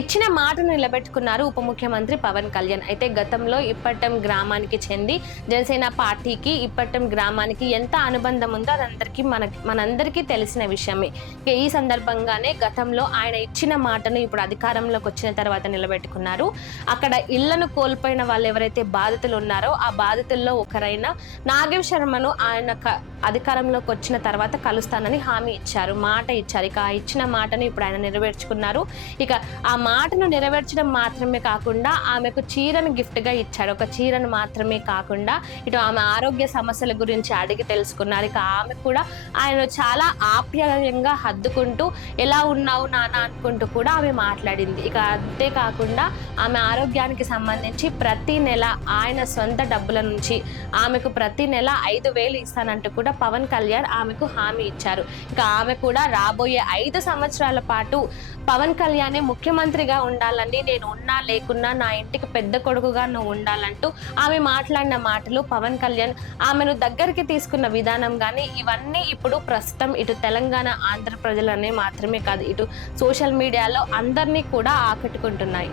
ఇచ్చిన మాటను నిలబెట్టుకున్నారు ఉప ముఖ్యమంత్రి పవన్ కళ్యాణ్. అయితే గతంలో ఇప్పట్టం గ్రామానికి చెంది జనసేన పార్టీకి ఇప్పట్టం గ్రామానికి ఎంత అనుబంధం ఉందో అదందరికీ మనందరికీ తెలిసిన విషయమే. ఈ సందర్భంగానే గతంలో ఆయన ఇచ్చిన మాటను ఇప్పుడు అధికారంలోకి వచ్చిన తర్వాత నిలబెట్టుకున్నారు. అక్కడ ఇళ్లను కోల్పోయిన వాళ్ళు ఎవరైతే బాధితులు ఉన్నారో ఆ బాధితుల్లో ఒకరైన నాగేష్ శర్మను ఆయన అధికారంలోకి వచ్చిన తర్వాత కలుస్తానని హామీ ఇచ్చారు, మాట ఇచ్చారు. ఇక ఇచ్చిన మాటను ఇప్పుడు ఆయన నెరవేర్చుకున్నారు. ఇక ఆ మాటను నెరవేర్చడం మాత్రమే కాకుండా ఆమెకు చీరను గిఫ్ట్గా ఇచ్చాడు. ఒక చీరను మాత్రమే కాకుండా ఇటు ఆమె ఆరోగ్య సమస్యల గురించి అడిగి తెలుసుకున్నారు. ఇక ఆమె కూడా ఆయన చాలా ఆప్యాయంగా హద్దుకుంటూ ఎలా ఉన్నావు నాన్న అనుకుంటూ కూడా ఆమె మాట్లాడింది. ఇక అంతేకాకుండా ఆమె ఆరోగ్యానికి సంబంధించి ప్రతి నెల ఆయన సొంత డబ్బుల నుంచి ఆమెకు ప్రతి నెల 5,000 ఇస్తానంటూ కూడా పవన్ కళ్యాణ్ ఆమెకు హామీ ఇచ్చారు. ఇక ఆమె కూడా రాబోయే 5 సంవత్సరాల పాటు పవన్ కళ్యాణ్ ముఖ్యమంత్రిగా ఉండాలని, నేను ఉన్నా లేకున్నా నా ఇంటికి పెద్ద కొడుకుగా నువ్వు ఉండాలంటూ ఆమె మాట్లాడిన మాటలు, పవన్ కళ్యాణ్ ఆమెను దగ్గరికి తీసుకున్న విధానం కానీ ఇవన్నీ ఇప్పుడు ప్రస్తుతం ఇటు తెలంగాణ ఆంధ్ర ప్రజలనే మాత్రమే కాదు ఇటు సోషల్ మీడియాలో అందరినీ కూడా ఆకట్టుకుంటున్నాయి.